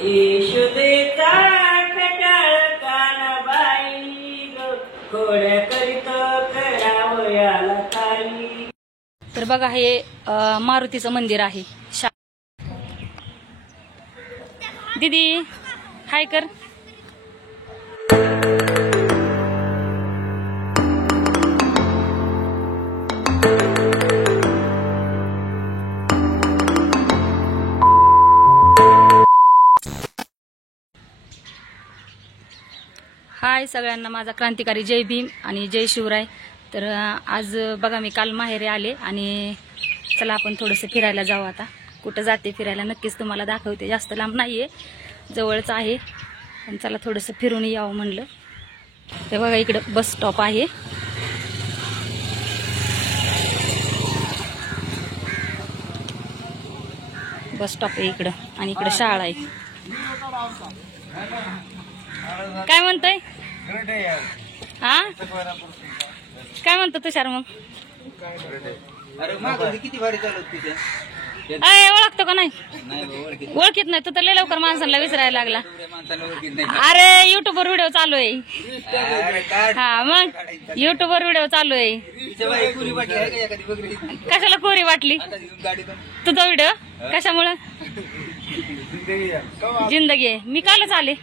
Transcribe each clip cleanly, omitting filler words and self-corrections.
यशोदेचा खट्याळ कानबाई ग खोड्या करीत करावयाला खाली. तर बघा हे मारुतीचं मंदिर आहे. दीदी हाय कर. हाय सगळ्यांना, माझा क्रांतिकारी जय भीम आणि जय शिवराय. तर आज बघा मी काल माहेरी आले आणि चला आपण थोडंसं फिरायला जाऊ. आता कुठं जाते फिरायला नक्कीच तुम्हाला दाखवते. जास्त लांब नाही आहे, जवळच आहे, पण चला थोडंसं फिरून यावं म्हणलं. ते बघा इकडं बस स्टॉप आहे. बस स्टॉप आहे इकडं आणि इकडं शाळा आहे. काय म्हणतोय हा, काय म्हणतो तुषार मग? किती भारी चालत तुझ्या अय ओळखतो का नाही? ओळखीत नाही तू तर लय लवकर माणसांना विसरायला लागला. अरे युट्यूब वर व्हिडिओ चालू आहे. हा मग युट्यूब वर व्हिडिओ चालू आहे. कशाला कोरी वाटली तुझा व्हिडिओ? कशामुळं? जिंदगी आहे. मी कालच आले.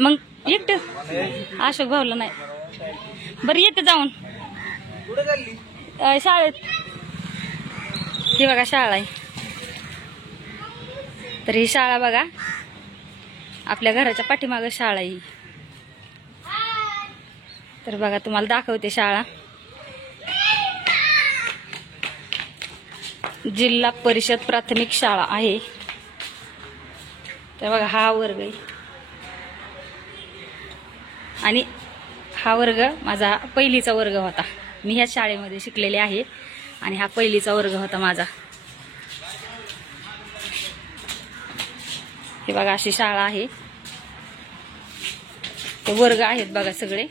मग एकटं अशोक भाऊला नाही. बरं येते जाऊन शाळेत. ही बघा शाळा आहे. तर ही शाळा बघा आपल्या घराच्या पाठीमागं शाळा आहे. तर बघा तुम्हाला दाखवते शाळा. जिल्हा परिषद प्राथमिक शाळा आहे. तर बघा हा वर्ग आहे आणि हा वर्ग माझा पहिलीचा वर्ग होता. मी ह्या शाळेमध्ये शिकलेले आहे आणि हा पहिलीचा वर्ग होता माझा. हे बघा अशी शाळा आहे. ते वर्ग आहेत बघा सगळे.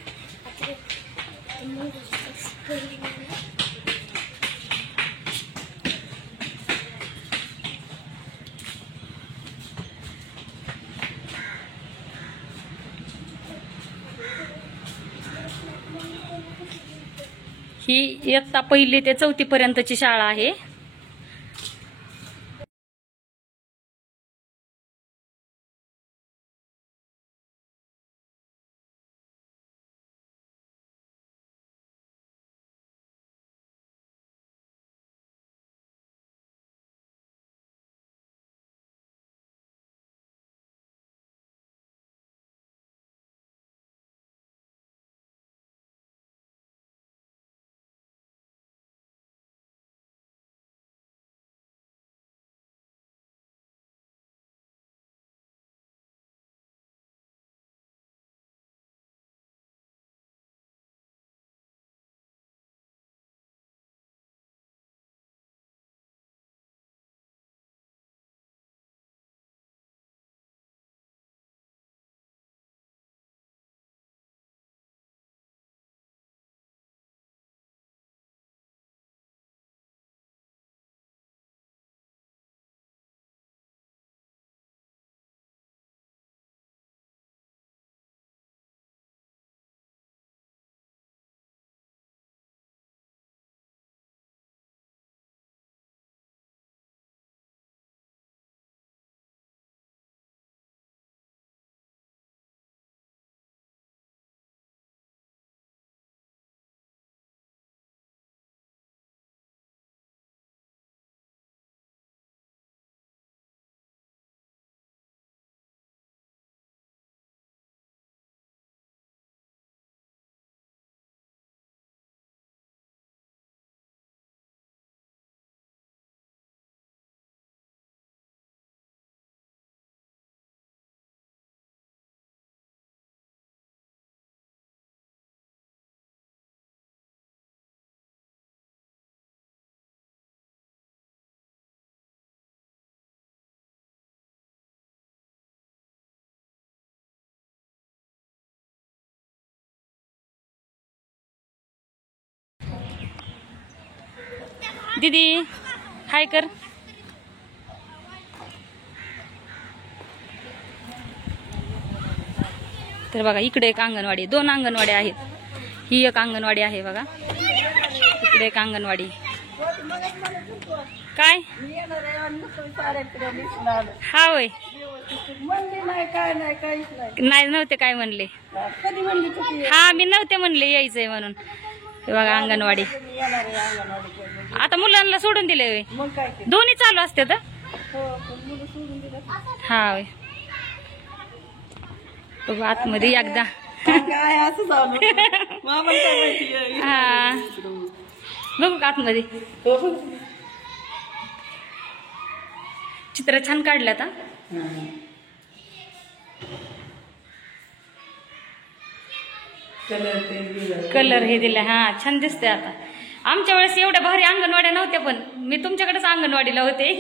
ही इयत्ता 1 ते 4 पर्यंतची शाळा आहे. दीदी हाय कर. तर बघा इकडे एक अंगणवाडी, 2 अंगणवाड्या आहेत. ही एक अंगणवाडी आहे बघा, इकडे एक अंगणवाडी. काय हा होय, नाही नव्हते काय म्हणले. हा मी नव्हते म्हणले यायचंय म्हणून. हे बघा अंगणवाडी. आता मुलांना सोडून दिले होय, दोन्ही चालू असते तर. हा होय, बघू आतमध्ये एकदा. हा बघू का आतमध्ये. चित्र छान काढलं आता. कलर हे दिले. हा छान दिसते आता. आमच्या वेळेस एवढ्या भारी अंगणवाड्या नव्हत्या, पण मी तुमच्याकडेच अंगणवाडीला होते.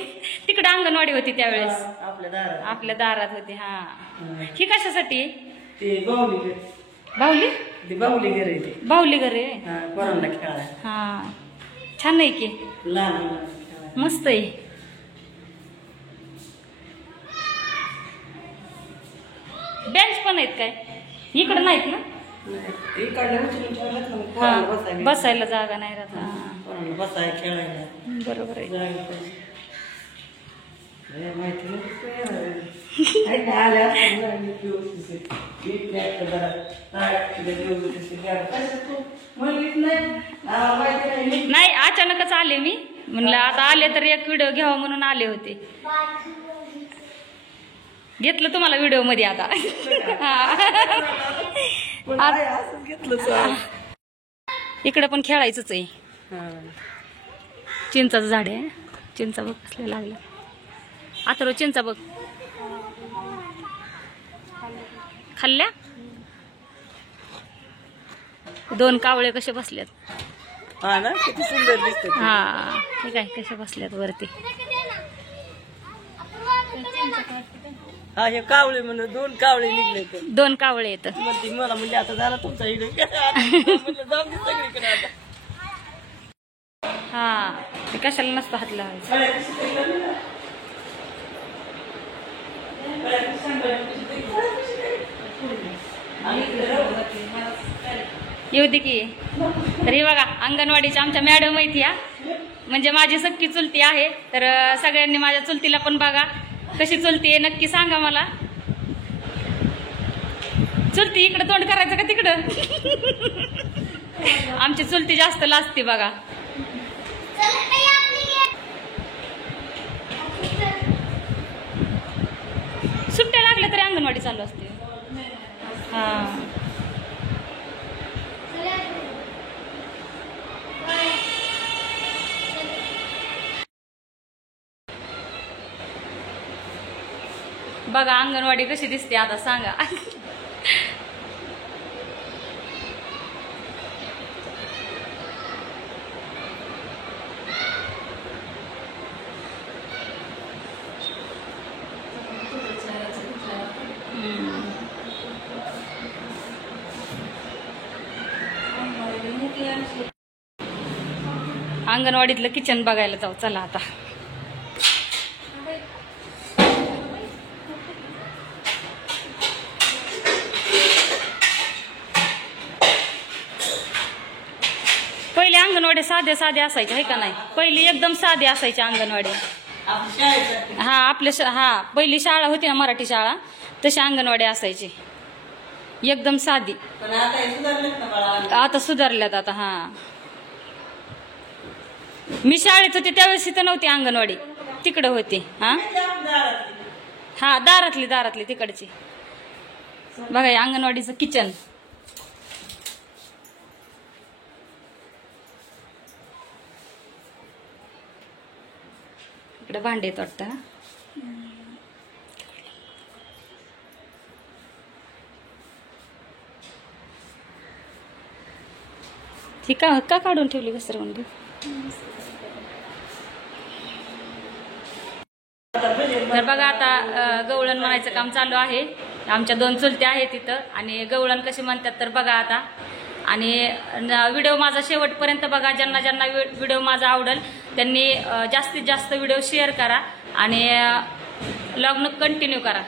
तिकडे अंगणवाडी होती त्यावेळेस, आपल्या दारात होती. हा ही कशासाठी? बाहुली बाहुली घर आहे. बाहुली घर आहे. हा छान आहे की, मस्त आहे. बेंच पण आहेत काय? इकडे नाहीत ना. बसायला जागा नाही राहत. बरोबर आहे. नाही अचानकच आले मी, म्हणलं आता आले तर एक व्हिडिओ घ्यावा म्हणून आले होते. घेतलं तुम्हाला व्हिडिओ मध्ये आता. इकडे पण खेळायचंच आहे. चिंचाचं झाड आहे. चिंचा बघ कसल्या लागल्या. आता रोज चिंचा बघ खाल्ल्या. 2 कावळे कसे बसल्यात. हा ना, किती सुंदर दिसते. हा हे काय कसे बसल्यात वरती. हा हे कावळे म्हणून 2 कावळे निघले. 2 कावळे येत. मला म्हणजे आता झाला तुमचा व्हिडिओ. जाऊन दे सगळीकडे आता. हा ते कशाला नसतं हात लावायचं. येऊ दे की. तर हे बघा अंगणवाडीच्या आमच्या मॅडम आहेत या, म्हणजे माझी सख्खी चुलती आहे. तर सगळ्यांनी माझ्या चुलतीला पण बघा कशी चुलती आहे, नक्की सांगा मला. चुलती इकडं तोंड करायचं का तिकडं. आमची चुलती जास्त लाजते बघा. सुट्ट्या लागल्या तरी अंगणवाडी चालू असते. हा बघा अंगणवाडी कशी दिसते आता सांगा. अंगणवाडीतलं किचन बघायला जाऊ चला आता. पहिले अंगणवाडी साधे साधे असायचे आहे का नाही. पहिली एकदम साधे असायचे अंगणवाडी. हा आपल्या पहिली शाळा होती ना मराठी शाळा, तशी अंगणवाडी असायची एकदम साधी. आता सुधारल्यात आता. हा मी शाळेत होते त्यावेळेस इथं नव्हती अंगणवाडी, तिकडं होती. हा दारातली तिकडची. बघा अंगणवाडीचं किचन. इकडे भांडे येत वाटतं ना. ती का काढून ठेवली घसरवंडी. तर बघा आता गवळण म्हणायचं काम चालू आहे. आमच्या 2 चुलत्या आहेत तिथं, आणि गवळण कशी म्हणतात तर बघा आता. आणि व्हिडिओ माझा शेवटपर्यंत बघा. ज्यांना ज्यांना व्हिडिओ माझा आवडेल त्यांनी जास्तीत जास्त व्हिडिओ शेअर करा आणि लॉग कंटिन्यू करा.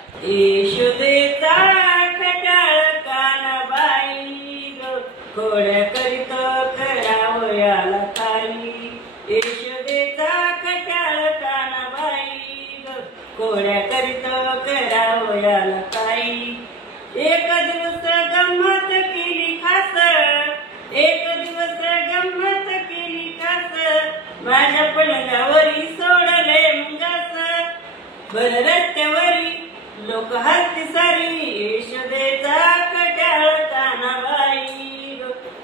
कोड्या करीत करावयाला काही. एक दिवस गंमत केली खास, एक दिवस गंमत केली खास, माझ्या पलंगावरी सोडले मुंगास. बर रस्त्यावरी लोक हसती सारी, यशोदेचा कट्याळ कानाबाई.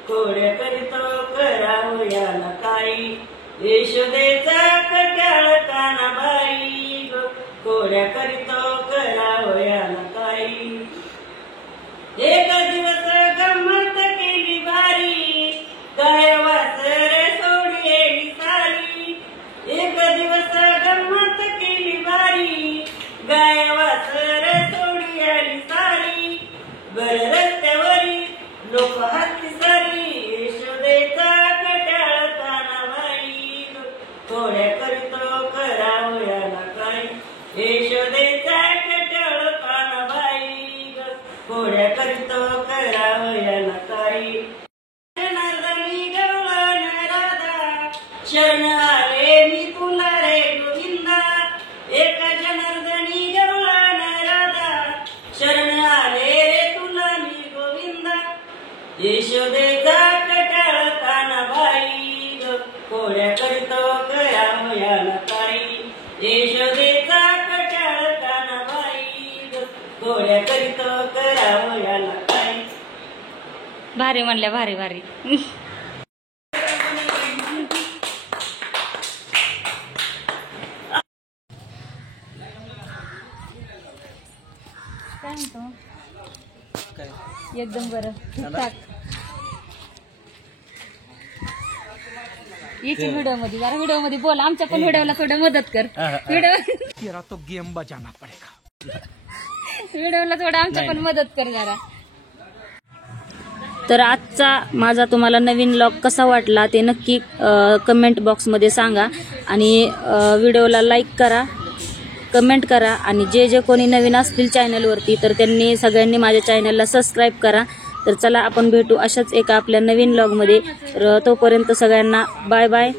कोड्या करीतो करावयाला काही, यशोदेचा कट्याळ कानाबाई. कोड्या करीतो करावयाला काही. एक दिवस गंमत केली भारी, गाय वासरे सोडली सारी. एक दिवस गंमत केली भारी, गाय वासरे सोडली सारी. बर रस्त्यावरी लोक हसती सारी, यशोदेचा कट्याळ कानाबाई. कोड्या करीतो करावयाला काही, यशोदेचा कट्याळ कानाबाई. कोड्या करीतो करावयाला काही. जनार्दनी गवळण राधा, शरण आले मी तुला रे गोविंदा. एका जनार्दनी गवळण राधा, शरण आले रे तुला मी गोविंदा. यशोदेचा कट्याळ कानाबाई. कोड्या करीतो करावयाला काही, यशोदेचा कट्याळ कानाबाई. कोड्या करीतो करावयाला काही. भारी म्हणल्या, भारी भारी. काय म्हणतो? एकदम बरं, ठीकठाक. याची व्हिडिओ मध्ये जरा, व्हिडिओ मध्ये बोल, आमच्या पण व्हिडिओला थोडं मदत कर. व्हिडिओ तो गेम बजाना पडेगा. व्हिडिओला थोडं आमच्या पण मदत कर जरा. तर आजचा माझा तुम्हाला नवीन व्लॉग कसा वाटला ते नक्की कमेंट बॉक्समध्ये सांगा. आणि व्हिडिओला लाईक करा, कमेंट करा. आणि जे जे कोणी नवीन असतील चॅनलवरती तर त्यांनी सगळ्यांनी माझ्या चॅनलला सबस्क्राईब करा. तर चला आपण भेटू अशाच एका आपल्या नवीन व्लॉगमध्ये. तोपर्यंत सगळ्यांना बाय बाय.